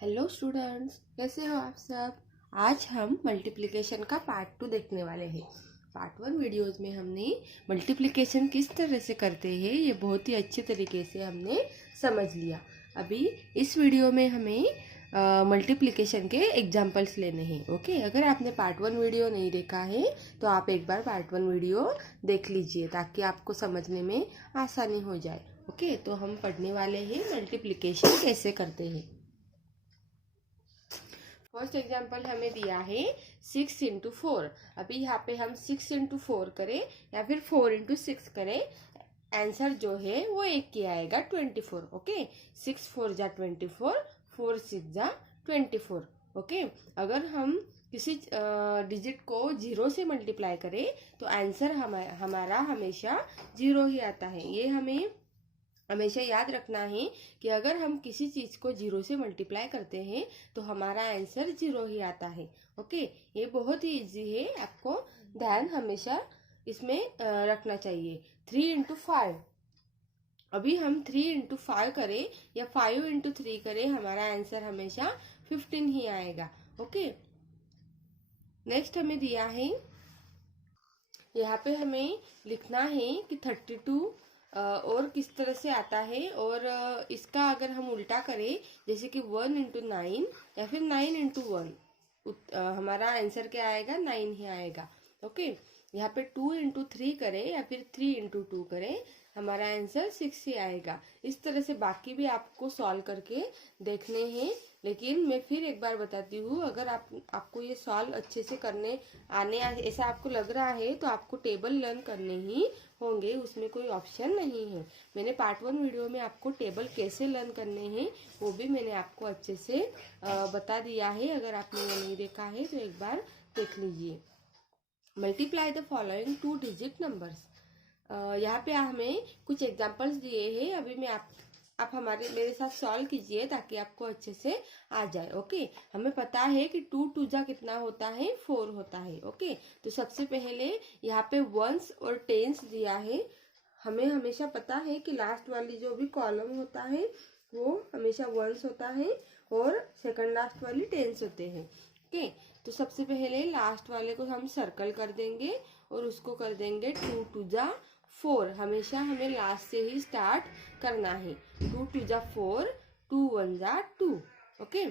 Hello students, कैसे हो आप सब। आज हम मल्टीप्लिकेशन का पार्ट 2 देखने वाले हैं। पार्ट 1 वीडियोस में हमने मल्टीप्लिकेशन किस तरह से करते हैं ये बहुत ही अच्छे तरीके से हमने समझ लिया। अभी इस वीडियो में हमें मल्टीप्लिकेशन के एग्जाम्पल्स लेने हैं। ओके, अगर आपने पार्ट 1 वीडियो नहीं देखा है तो आप एक बार पार्ट 1 वीडियो देख लीजिए ताकि आपको समझने में आसानी हो जाए। ओके, तो हम पढ़ने वाले हैं मल्टीप्लिकेशन कैसे करते हैं। फर्स्ट एग्जाम्पल हमें दिया है 6 इंटू 4। अभी यहाँ पे हम 6 इंटू 4 करें या फिर 4 इंटू 6 करें, आंसर जो है वो एक ही आएगा 24। ओके, 6 4 जा 24, 4 6 जा 24। ओके, अगर हम किसी डिजिट को 0 से मल्टीप्लाई करें तो आंसर हमारा हमेशा 0 ही आता है। ये हमें हमेशा याद रखना है कि अगर हम किसी चीज को 0 से मल्टीप्लाई करते हैं तो हमारा आंसर 0 ही आता है। ओके, ये बहुत ही इजी है, आपको ध्यान हमेशा इसमें रखना चाहिए। 3 इंटू 5, अभी हम 3 इंटू 5 करें या 5 इंटू 3 करें, हमारा आंसर हमेशा 15 ही आएगा। ओके, नेक्स्ट हमें दिया है, यहाँ पे हमें लिखना है कि 32 और किस तरह से आता है, और इसका अगर हम उल्टा करें जैसे कि 1 इंटू 9 या फिर 9 इंटू 1, हमारा आंसर क्या आएगा, 9 ही आएगा। ओके, यहाँ पे 2 इंटू 3 करें या फिर 3 इंटू 2 करें, हमारा आंसर 6 ही आएगा। इस तरह से बाकी भी आपको सॉल्व करके देखने हैं, लेकिन मैं फिर एक बार बताती हूँ, अगर आपको ये सॉल्व अच्छे से करने आने ऐसा आपको लग रहा है तो आपको टेबल लर्न करने ही होंगे, उसमें कोई ऑप्शन नहीं है। मैंने पार्ट 1 वीडियो में आपको टेबल कैसे लर्न करने हैं वो भी मैंने आपको अच्छे से बता दिया है। अगर आपने वो नहीं देखा है तो एक बार देख लीजिए। Multiply the following 2 digit numbers. यहाँ पे हमें कुछ एग्जाम्पल्स दिए हैं, अभी मैं आप मेरे साथ सॉल्व कीजिए ताकि आपको अच्छे से आ जाए। ओके, हमें पता है कि 2 2 जा कितना होता है, 4 होता है। ओके, तो सबसे पहले यहाँ पे वंस और टेंस दिया है। हमें हमेशा पता है कि लास्ट वाली जो भी कॉलम होता है वो हमेशा वंस होता है और सेकंड लास्ट वाली टेंस होते हैं। ओके, तो सबसे पहले लास्ट वाले को हम सर्कल कर देंगे और उसको कर देंगे 2 2 जा 4। हमेशा हमें लास्ट से ही स्टार्ट करना है। 2 2 जा 4, 2 1 जा 2। ओके,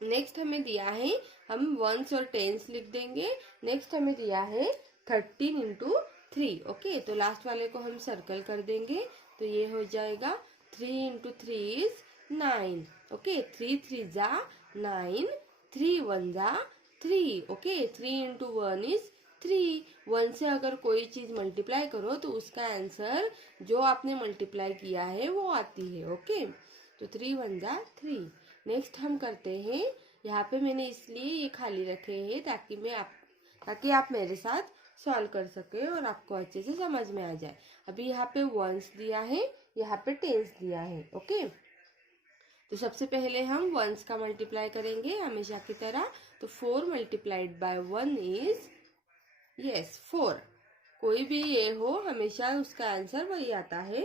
नेक्स्ट हमें दिया है, हम वंस और टेंस लिख देंगे। नेक्स्ट हमें दिया है 13 इंटू 3। ओके, तो लास्ट वाले को हम सर्कल कर देंगे, तो ये हो जाएगा 3 इंटू 3 इज 9। ओके, 3 3 जा 9, 3 1 जा 3। Okay, 3 into 1 is 3। 1 से अगर कोई चीज मल्टीप्लाई करो तो उसका आंसर जो आपने मल्टीप्लाई किया है वो आती है। ओके, तो 3 1 जा 3। नेक्स्ट हम करते हैं, यहाँ पे मैंने इसलिए ये खाली रखे हैं ताकि आप मेरे साथ सॉल्व कर सके और आपको अच्छे से समझ में आ जाए। अभी यहाँ पे वंस दिया है, यहाँ पे टेंस दिया है। ओके, तो सबसे पहले हम वंस का मल्टीप्लाई करेंगे हमेशा की तरह। तो 4 मल्टीप्लाइड बाय 1 इज, यस 4। कोई भी ये हो हमेशा उसका आंसर वही आता है।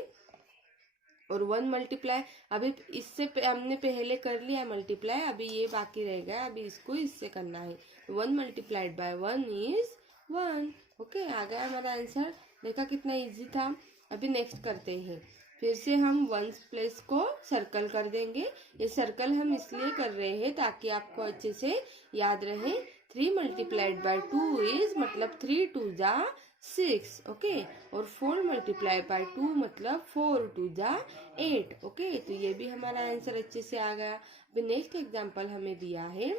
और 1 मल्टीप्लाई, अभी इससे हमने पहले कर लिया मल्टीप्लाई, अभी ये बाकी रह गया, अभी इसको इससे करना है। 1 मल्टीप्लाइड बाय 1 इज 1। ओके, आ गया हमारा आंसर। देखा कितना इजी था। अभी नेक्स्ट करते हैं, फिर से हम वंस प्लेस को सर्कल कर देंगे। ये सर्कल हम इसलिए कर रहे हैं ताकि आपको अच्छे से याद रहे। 3 मल्टीप्लाइड बाय 2 इज, मतलब 3 2 जा 6। ओके, और 4 मल्टीप्लाई बाय 2 मतलब 4 2 जा 8। ओके, तो ये भी हमारा आंसर अच्छे से आ गया। अभी नेक्स्ट एग्जांपल हमें दिया है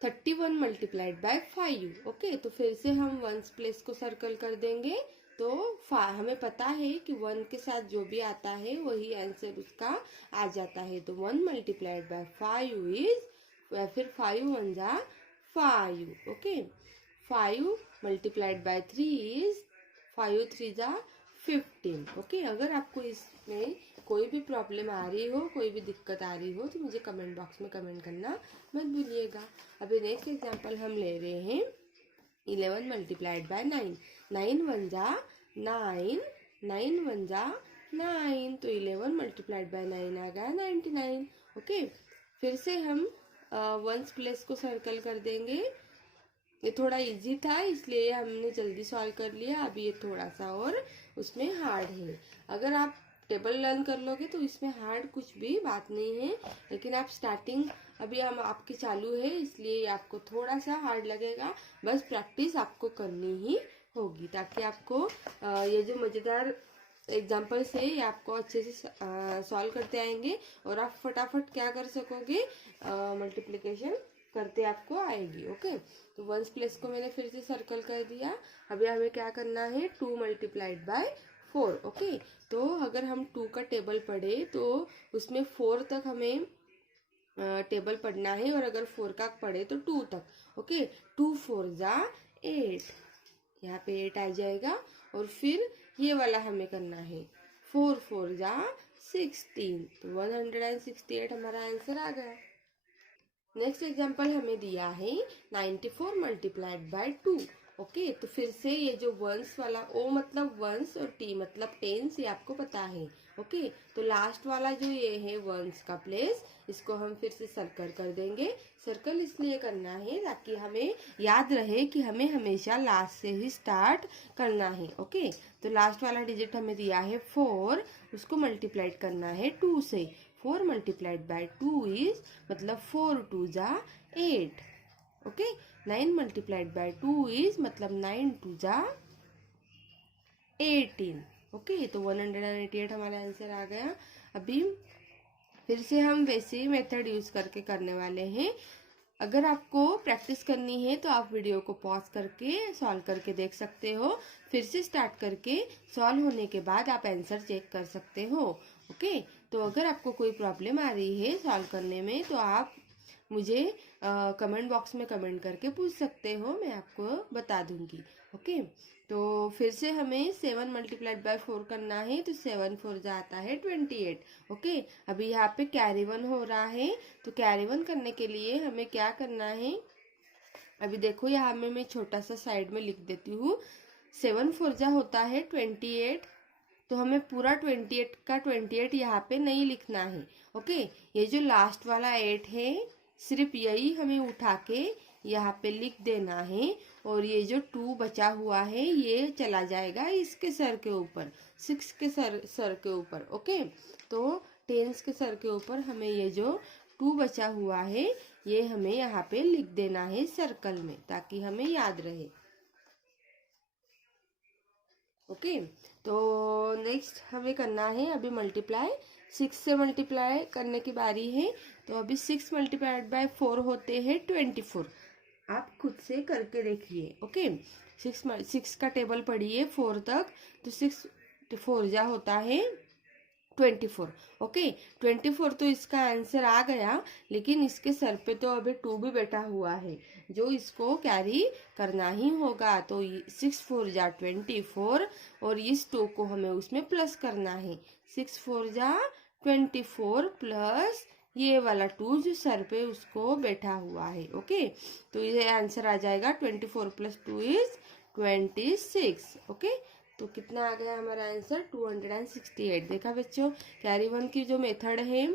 31 मल्टीप्लाइड बाय 5। ओके, तो फिर से हम वंस प्लेस को सर्कल कर देंगे। तो हमें पता है कि 1 के साथ जो भी आता है वही आंसर उसका आ जाता है। तो 1 मल्टीप्लाइड बाय 5 इज, या फिर 5 1 जा 5। ओके, 5 मल्टीप्लाइड बाय 3 इज, 5 3 जा 15। ओके, अगर आपको इसमें कोई भी प्रॉब्लम आ रही हो, कोई भी दिक्कत आ रही हो तो मुझे कमेंट बॉक्स में कमेंट करना मत भूलिएगा। अभी नेक्स्ट एग्जांपल हम ले रहे हैं 11 मल्टीप्लाइड बाय 9। 9 1 जा 9, 9 1 जा 9, तो 11 मल्टीप्लाइड बाय 9 आ गया 99। ओके, फिर से हम वंस प्लेस को सर्कल कर देंगे। ये थोड़ा इजी था इसलिए हमने जल्दी सॉल्व कर लिया। अभी ये थोड़ा सा और उसमें हार्ड है। अगर आप टेबल लर्न कर लोगे तो इसमें हार्ड कुछ भी बात नहीं है, लेकिन आप स्टार्टिंग अभी हम आपकी चालू है इसलिए आपको थोड़ा सा हार्ड लगेगा। बस प्रैक्टिस आपको करनी ही होगी ताकि आपको ये जो मज़ेदार एग्जाम्पल्स है ये आपको अच्छे से सॉल्व करते आएंगे और आप फटाफट क्या कर सकोगे, मल्टीप्लिकेशन करते आपको आएगी। ओके, तो वंस प्लेस को मैंने फिर से सर्कल कर दिया। अभी हमें क्या करना है, 2 मल्टीप्लाइड बाय 4। ओके, तो अगर हम 2 का टेबल पढ़े तो उसमें 4 तक हमें टेबल पढ़ना है, और अगर 4 का पढ़े तो 2 तक। ओके, 2 4 जा 8, यहाँ पे 8 आ जाएगा। और फिर ये वाला हमें करना है, 4 4 जा 16, तो 168 हमारा आंसर आ गया। नेक्स्ट एग्जाम्पल हमें दिया है 94 मल्टीप्लाइड बाय 2। ओके, तो फिर से ये जो वंस वाला, ओ मतलब वंस और टी मतलब टेंस, ये आपको पता है। ओके, तो लास्ट वाला जो ये है वंस का प्लेस, इसको हम फिर से सर्कल कर देंगे। सर्कल इसलिए करना है ताकि हमें याद रहे कि हमें हमेशा लास्ट से ही स्टार्ट करना है। ओके, तो लास्ट वाला डिजिट हमें दिया है 4, उसको मल्टीप्लाइड करना है 2 से। 4 मल्टीप्लाइड बाय 2 इज मतलब 4 2 जा 8। ओके, 9 मल्टीप्लाइड बाय 2 इज मतलब 9 2 जा 18। ओके, तो 188 हमारा आंसर आ गया। अभी फिर से हम वैसे मेथड यूज करके करने वाले हैं। अगर आपको प्रैक्टिस करनी है तो आप वीडियो को पॉज करके सॉल्व करके देख सकते हो। फिर से स्टार्ट करके सॉल्व होने के बाद आप आंसर चेक कर सकते हो। ओके, तो अगर आपको कोई प्रॉब्लम आ रही है सॉल्व करने में तो आप मुझे कमेंट बॉक्स में कमेंट करके पूछ सकते हो, मैं आपको बता दूंगी। ओके, तो फिर से हमें 7 मल्टीप्लाइड बाय 4 करना है, तो 7 4 जाता है 28। ओके, अभी यहाँ पे कैरी 1 हो रहा है, तो कैरी 1 करने के लिए हमें क्या करना है, अभी देखो यहाँ में मैं छोटा सा साइड में लिख देती हूँ। 7 4 जा होता है 28, तो हमें पूरा 28 का 28 यहाँ पे नहीं लिखना है। ओके, ये जो लास्ट वाला 8 है सिर्फ यही हमें उठा के यहाँ पे लिख देना है, और ये जो 2 बचा हुआ है ये चला जाएगा इसके सर के ऊपर, 6 के सर के ऊपर। ओके, तो 10 के सर के ऊपर हमें ये जो 2 बचा हुआ है ये हमें यहाँ पे लिख देना है सर्कल में, ताकि हमें याद रहे। ओके, तो नेक्स्ट हमें करना है अभी मल्टीप्लाई, 6 से मल्टीप्लाई करने की बारी है। तो अभी 6 मल्टीप्लाइड बाय 4 होते हैं 24। आप खुद से करके देखिए। ओके, 6 का टेबल पढ़िए 4 तक, तो 6 4 जा होता है 24। ओके, 24 तो इसका आंसर आ गया, लेकिन इसके सर पे तो अभी 2 भी बैठा हुआ है जो इसको कैरी करना ही होगा। तो 6 4 जा 24, और इस 2 को हमें उसमें प्लस करना है। 6 4 जा 24 प्लस ये वाला 2 जो सर पे उसको बैठा हुआ है। ओके, तो ये आंसर आ जाएगा 24 प्लस 2 इज 26। ओके, तो कितना आ गया हमारा आंसर, 268। देखा बच्चों, कैरी 1 की जो मेथड है,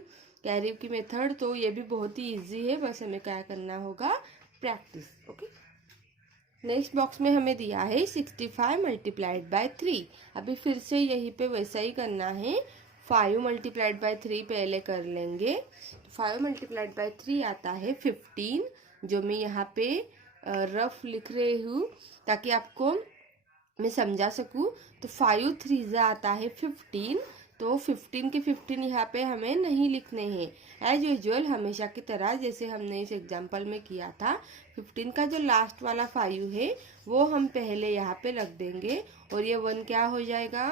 कैरी की मेथड, तो ये भी बहुत ही इजी है, बस हमें क्या करना होगा, प्रैक्टिस। ओके, नेक्स्ट बॉक्स में हमें दिया है 65 मल्टीप्लाइड बाय 3। अभी फिर से यहीं पे वैसा ही करना है, 5 मल्टीप्लाइड बाय 3 पहले कर लेंगे। 5 मल्टीप्लाइड बाय 3 आता है 15, जो मैं यहाँ पे रफ लिख रही हूँ ताकि आपको मैं समझा सकूँ। तो 5 3 जा आता है 15, तो 15 के 15 यहाँ पे हमें नहीं लिखने हैं, एज यूजुअल हमेशा की तरह जैसे हमने इस एग्जाम्पल में किया था। 15 का जो लास्ट वाला 5 है वो हम पहले यहाँ पे रख देंगे, और ये 1 क्या हो जाएगा,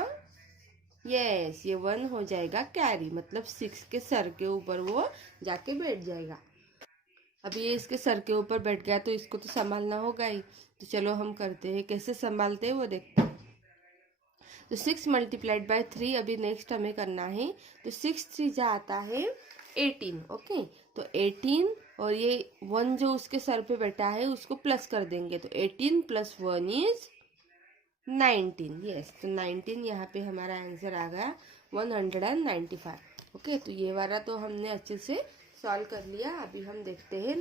यस ये 1 हो जाएगा कैरी, मतलब 6 के सर के ऊपर वो जाके बैठ जाएगा। अभी ये इसके सर के ऊपर बैठ गया तो इसको तो संभालना होगा ही, तो चलो हम करते हैं, कैसे संभालते हैं वो देखते हैं। तो 6 मल्टीप्लाइड बाय 3 अभी नेक्स्ट हमें करना है। तो 6 3 जा आता है 18। ओके, तो 18 और ये 1 जो उसके सर पे बैठा है उसको प्लस कर देंगे, तो 18 प्लस 1 इज 19। यस, तो 19 यहाँ पे हमारा आंसर आ गया। 195। ओके, तो ये वाला तो हमने अच्छे से सॉल्व कर लिया। अभी हम देखते हैं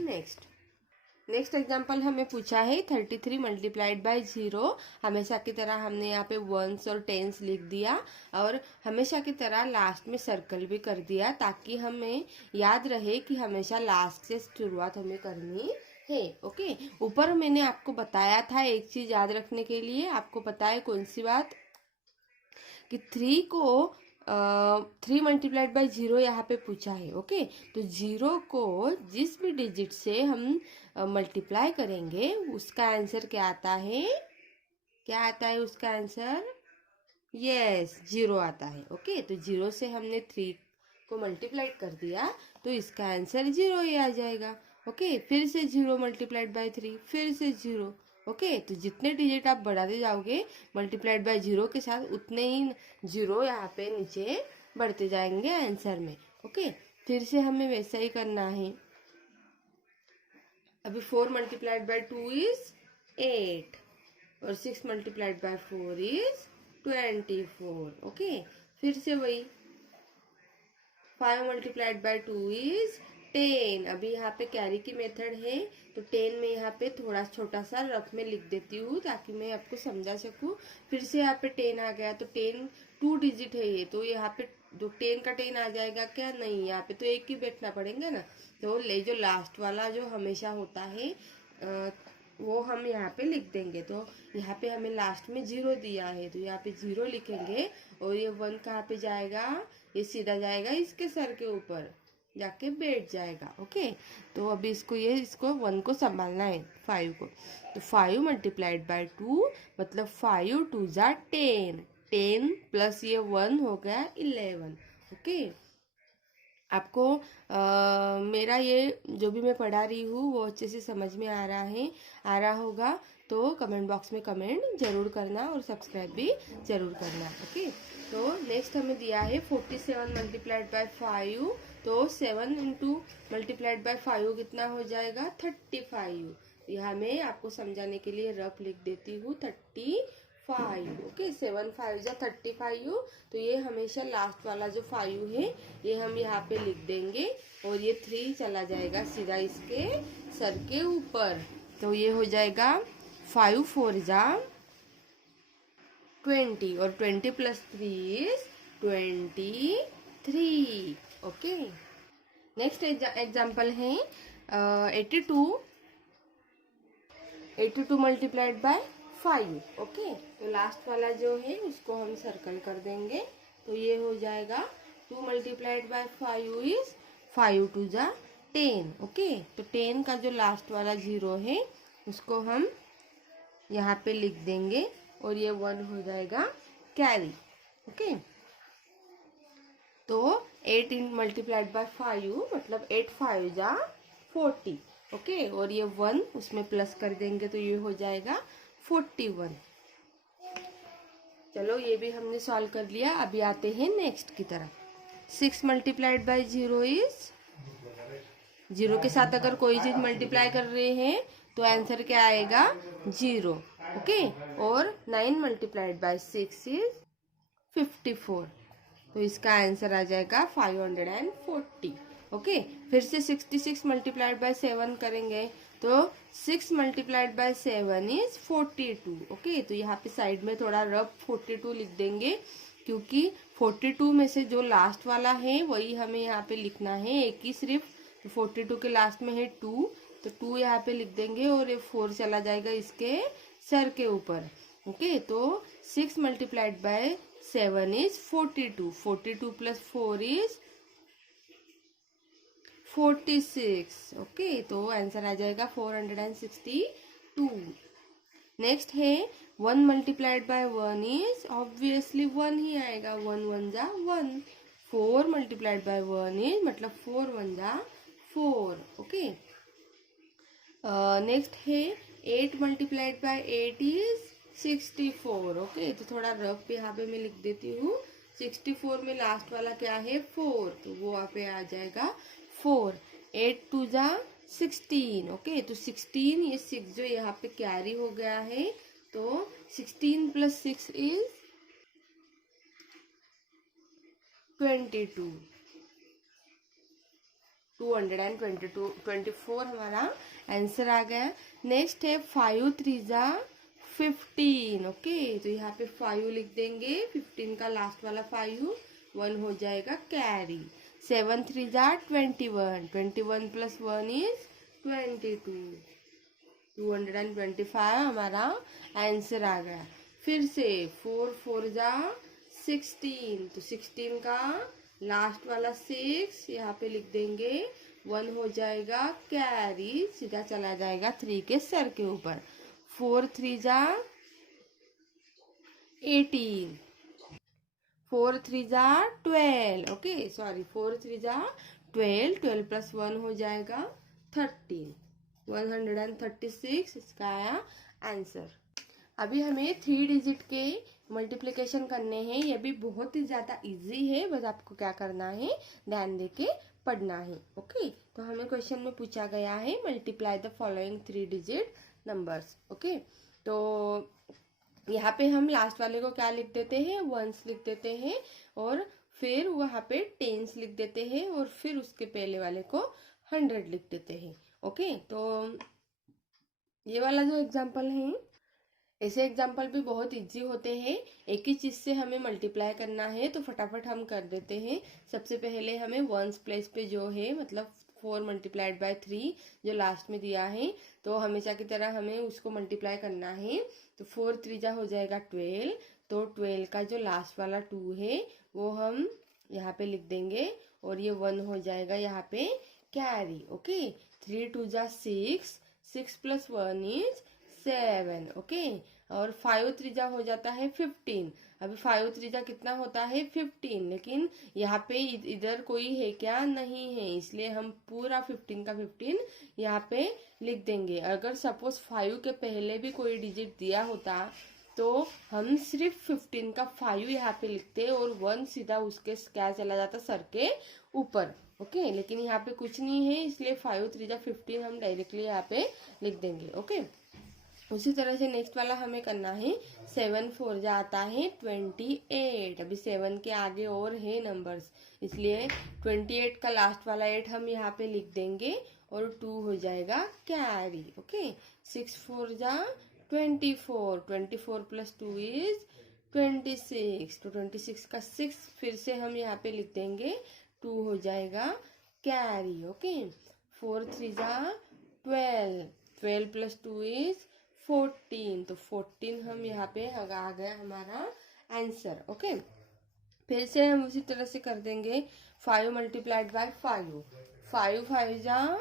नेक्स्ट एग्जाम्पल हमें पूछा है 33 मल्टीप्लाइड बाय 0। हमेशा की तरह हमने यहाँ पे वंस और टेंस लिख दिया और हमेशा की तरह लास्ट में सर्कल भी कर दिया ताकि हमें याद रहे कि हमेशा लास्ट से शुरुआत हमें करनी है। ओके, ऊपर मैंने आपको बताया था एक चीज याद रखने के लिए। आपको पता है कौन सी बात? कि 3 मल्टीप्लाइड बाय 0 यहाँ पे पूछा है। ओके, तो 0 को जिस भी डिजिट से हम मल्टीप्लाई करेंगे उसका आंसर क्या आता है? क्या आता है उसका आंसर? यस, 0 आता है। ओके, तो 0 से हमने 3 को मल्टीप्लाइड कर दिया तो इसका आंसर 0 ही आ जाएगा। ओके, फिर से 0 मल्टीप्लाइड बाय 3, फिर से 0। ओके, तो जितने डिजिट आप बढ़ाते जाओगे मल्टीप्लाइड बाय 0 के साथ उतने ही 0 यहाँ पे नीचे बढ़ते जाएंगे आंसर में। ओके, फिर से हमें वैसा ही करना है। अभी 4 मल्टीप्लाइड बाय 2 इज 8 और 6 मल्टीप्लाइड बाय 4 इज 24। ओके, फिर से वही 5 मल्टीप्लाइड बाय 2 इज 10। अभी यहाँ पे कैरी की मेथड है तो 10 में यहाँ पे थोड़ा छोटा सा रफ में लिख देती हूँ ताकि मैं आपको समझा सकूँ। फिर से यहाँ पे 10 आ गया तो 10 2 डिजिट है ये, तो यहाँ पे जो 10 का 10 आ जाएगा क्या? नहीं, यहाँ पे तो एक ही बैठना पड़ेगा ना। तो ले जो लास्ट वाला जो हमेशा होता है वो हम यहाँ पे लिख देंगे। तो यहाँ पे हमें लास्ट में 0 दिया है तो यहाँ पे 0 लिखेंगे और ये 1 कहाँ पे जाएगा? ये सीधा जाएगा इसके सर के ऊपर जाके बैठ जाएगा। ओके, तो अभी इसको 1 को संभालना है 5 को। तो 5 मल्टीप्लाइड बाय 2 मतलब 5 2 जा 10, 10 प्लस ये 1 हो गया 11। ओके, आपको मेरा ये जो भी मैं पढ़ा रही हूँ वो अच्छे से समझ में आ रहा होगा तो कमेंट बॉक्स में कमेंट जरूर करना और सब्सक्राइब भी जरूर करना। ओके, तो नेक्स्ट हमें दिया है 47 मल्टीप्लाइड बाय 5। तो 7 इंटू मल्टीप्लाइड बाय 5 कितना हो जाएगा? 35। यहाँ मैं आपको समझाने के लिए रफ लिख देती हूँ 35। ओके, 7 5 जा 35। तो ये हमेशा लास्ट वाला जो 5 है ये हम यहाँ पे लिख देंगे और ये 3 चला जाएगा सीधा इसके सर के ऊपर। तो ये हो जाएगा 5 4 जा 20 और 20 plus 3 is 23। Okay, next example है 82 मल्टीप्लाइड बाय 5। ओके, तो लास्ट वाला जो है उसको हम सर्कल कर देंगे तो ये हो जाएगा 2 मल्टीप्लाइड बाय 5 इज 5 2 जा 10। ओके, तो 10 का जो लास्ट वाला 0 है उसको हम यहाँ पे लिख देंगे और ये 1 हो जाएगा कैरी। ओके, तो 8 मल्टीप्लाइड बाय 5 मतलब 8 5 जा 40। ओके, और ये 1 उसमें प्लस कर देंगे तो ये हो जाएगा 41। चलो ये भी हमने सॉल्व कर लिया। अभी आते हैं नेक्स्ट की तरफ। 6 मल्टीप्लाइड बाय 0 इज 0 के साथ अगर कोई चीज मल्टीप्लाई कर रहे हैं तो आंसर क्या आएगा? 0। ओके, और 9 मल्टीप्लाइड बाय 6 इज 54। तो इसका आंसर आ जाएगा 540। ओके, फिर से 66 मल्टीप्लाइड बाय 7 करेंगे तो 6 मल्टीप्लाइड बाय 7 इज 42। ओके, तो यहाँ पे साइड में थोड़ा रफ 42 लिख देंगे क्योंकि 42 में से जो लास्ट वाला है वही हमें यहाँ पे लिखना है, एक ही सिर्फ। तो 42 के लास्ट में है 2 तो 2 यहाँ पे लिख देंगे और ये 4 चला जाएगा इसके सर के ऊपर। ओके, तो 6 multiplied by 7 is 42. 42 plus 4 is 46। Okay, तो आंसर आ जाएगा 462। नेक्स्ट है 1 मल्टीप्लाइड बाय 1 इज ऑब्वियसली 1 ही आएगा। 1 1 जा 1। 4 मल्टीप्लाइड बाय 1 इज मतलब 4 1 जा 4। ओके, नेक्स्ट है 8 मल्टीप्लाइड बाय 8 इज 64। ओके, तो थोड़ा रफ यहाँ पे मैं लिख देती हूँ। 64 में लास्ट वाला क्या है? 4, तो वो यहाँ पे आ जाएगा 4। 8 2 जा 16। ओके, तो 16 ये 6 जो यहाँ पे कैरी हो गया है तो 16 प्लस 6 इज 22, 222, 24 हमारा आंसर आ गया। नेक्स्ट है 5 3 जा 15। ओके, तो यहाँ पे 5 लिख देंगे, 15 का लास्ट वाला 5, 1 हो जाएगा कैरी। 7 3 जा 21, 21 प्लस 1 इज 22, 225 हमारा आंसर आ गया। फिर से 4 4 जा 16, तो 16 का लास्ट वाला 6 यहाँ पे लिख देंगे, 1 हो जाएगा कैरी, सीधा चला जाएगा 3 के सर के ऊपर। 4 3 जा 18, 4 3 जा 12। ओके सॉरी, 4 3 जा 12, 12 प्लस 1 हो जाएगा 13, 136 इसका आया आंसर। अभी हमें 3 डिजिट के मल्टीप्लिकेशन करने हैं। ये भी बहुत ही ज्यादा इजी है, बस आपको क्या करना है, ध्यान देके पढ़ना है। ओके, तो हमें क्वेश्चन में पूछा गया है multiply the following 3 digit numbers. Okay, तो यहाँ पे हम लास्ट वाले को क्या लिख देते हैं, वंस लिख देते हैं, और फिर वहाँ पे टेंस लिख देते हैं, और फिर उसके पहले वाले को 100 लिख देते हैं। ओके, तो ये वाला जो एग्जाम्पल है, ऐसे एग्जाम्पल भी बहुत इजी होते हैं। एक ही चीज से हमें मल्टीप्लाई करना है तो फटाफट हम कर देते हैं। सबसे पहले हमें वंस प्लेस पे जो है, मतलब 4 मल्टीप्लाइड बाय 3 जो लास्ट में दिया है, तो हमेशा की तरह हमें उसको मल्टीप्लाई करना है। तो 4 3 जा हो जाएगा 12, तो 12 का जो लास्ट वाला 2 है वो हम यहाँ पे लिख देंगे, और ये 1 हो जाएगा यहाँ पे कैरी। ओके, 3 2 जा 6, 6 प्लस 1 इज 7। ओके, और 5 3 जा हो जाता है 15। अभी 5 3 जा कितना होता है 15, लेकिन यहाँ पे इधर कोई है क्या, नहीं है, इसलिए हम पूरा 15 का 15 यहाँ पे लिख देंगे। अगर सपोज 5 के पहले भी कोई डिजिट दिया होता तो हम सिर्फ 15 का 5 यहाँ पे लिखते, और 1 सीधा उसके क्या चला जाता, सर के ऊपर। ओके, लेकिन यहाँ पे कुछ नहीं है, इसलिए 5 3 जा 15 हम डायरेक्टली यहाँ पे लिख देंगे। ओके, उसी तरह से नेक्स्ट वाला हमें करना है 7 4 जा आता है 28। अभी 7 के आगे और है नंबर्स, इसलिए 28 का लास्ट वाला 8 हम यहाँ पे लिख देंगे, और 2 हो जाएगा कैरी। ओके, 6 4 जा 24, 24 प्लस 2 इज 26, तो 26 का 6 फिर से हम यहाँ पे लिख देंगे, 2 हो जाएगा कैरी। ओके, 4 3 जा 12, 12 प्लस 2 इज 14, तो 14 हम यहाँ पे आ गया हमारा आंसर। ओके, फिर से हम उसी तरह से कर देंगे 5 मल्टीप्लाइड बाय 5, 5 5 जा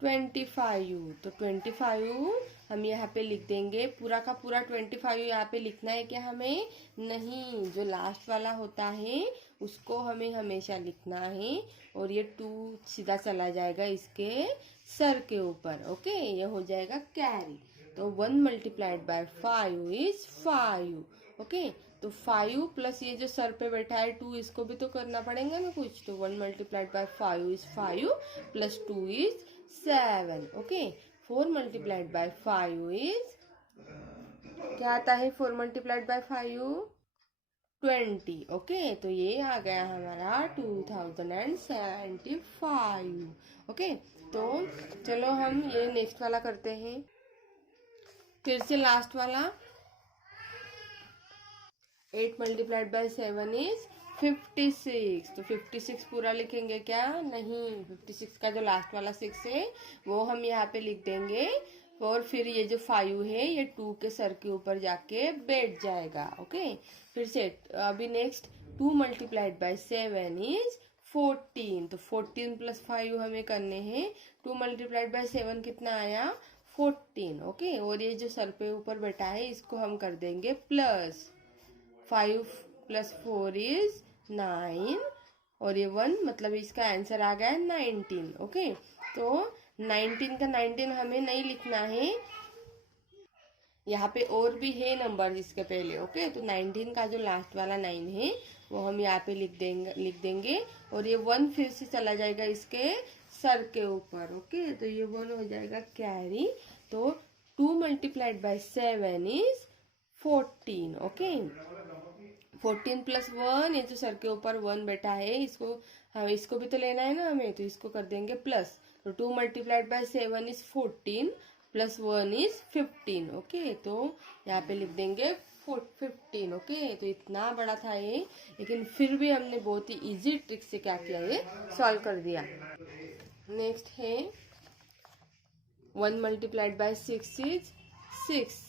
25, तो 25 हम यहाँ पे लिख देंगे, पूरा का पूरा 25 यहाँ पे लिखना है क्या हमें, नहीं, जो लास्ट वाला होता है उसको हमें हमेशा लिखना है, और ये 2 सीधा चला जाएगा इसके सर के ऊपर। ओके, ये हो जाएगा कैरी। तो 1 मल्टीप्लाइड बाय 5 इज 5। ओके, तो 5 प्लस ये जो सर पे बैठा है 2, इसको भी तो करना पड़ेगा ना कुछ, तो 1 multiplied by 5 is 5 plus 2 is 7। Okay, 4 multiplied by 5 is, क्या आता है 4 मल्टीप्लाइड बाय 5, 20। ओके, तो ये आ गया हमारा 2075। ओके, तो चलो हम ये नेक्स्ट वाला करते हैं। फिर से लास्ट वाला 8 मल्टीप्लाइड बाय 7 इज 56, तो 56 पूरा लिखेंगे क्या, नहीं, 56 का जो लास्ट वाला 6 है वो हम यहाँ पे लिख देंगे, और फिर ये जो 5 है ये 2 के सर के ऊपर जाके बैठ जाएगा। ओके, फिर से अभी नेक्स्ट 2 मल्टीप्लाइड बाय 7 इज 14, तो 14 प्लस 5 हमें करने हैं। 2 मल्टीप्लाइड बाय 7 कितना आया, 14। ओके, और ये जो सर पे ऊपर बैठा है इसको हम कर देंगे प्लस, 5 प्लस 4 इज 9, और ये 1, मतलब इसका आंसर आ गया 19। ओके, तो 19 का 19 हमें नहीं लिखना है, यहाँ पे और भी है नंबर इसके पहले। ओके, तो 19 का जो लास्ट वाला 9 है वो हम यहाँ पे लिख देंगे, और ये 1 फिर से चला जाएगा इसके सर के ऊपर। ओके, तो ये 1 हो जाएगा कैरी। तो 2 multiplied by 7 is 14। Okay, 14 plus 1, ये जो सर के ऊपर 1 बैठा है इसको, हाँ इसको भी तो लेना है ना हमें, तो इसको कर देंगे प्लस। तो 2 multiplied by 7 is 14 plus 1 is 15। Okay, तो यहाँ पे लिख देंगे 15। ओके, तो इतना बड़ा था ये, लेकिन फिर भी हमने बहुत ही इजी ट्रिक से क्या किया, ये सॉल्व कर दिया। नेक्स्ट है 1 multiplied by 6 is 6,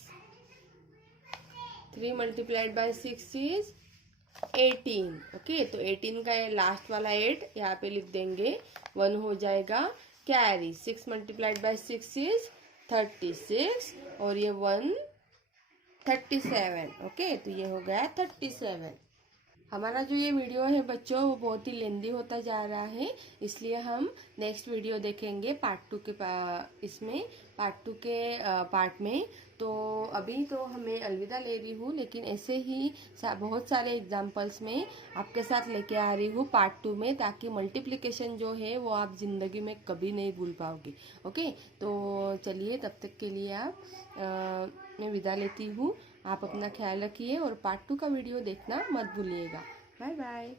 3 multiplied by 6 is 18। Okay, तो 18 का लास्ट वाला 8 यहाँ पे लिख देंगे, 1 हो जाएगा कैरी। 6 मल्टीप्लाइड बाय 6 इज 36 और ये 1 37। ओके, तो ये हो गया 37। हमारा जो ये वीडियो है बच्चों वो बहुत ही लेंदी होता जा रहा है, इसलिए हम नेक्स्ट वीडियो देखेंगे पार्ट 2 के इसमें पार्ट 2 के पार्ट में। तो अभी तो हमें अलविदा ले रही हूँ, लेकिन ऐसे ही बहुत सारे एग्जाम्पल्स में आपके साथ लेके आ रही हूँ पार्ट 2 में, ताकि मल्टीप्लिकेशन जो है वो आप ज़िंदगी में कभी नहीं भूल पाओगे। ओके, तो चलिए तब तक के लिए मैं विदा लेती हूँ। आप अपना ख्याल रखिए और पार्ट 2 का वीडियो देखना मत भूलिएगा। Bye bye.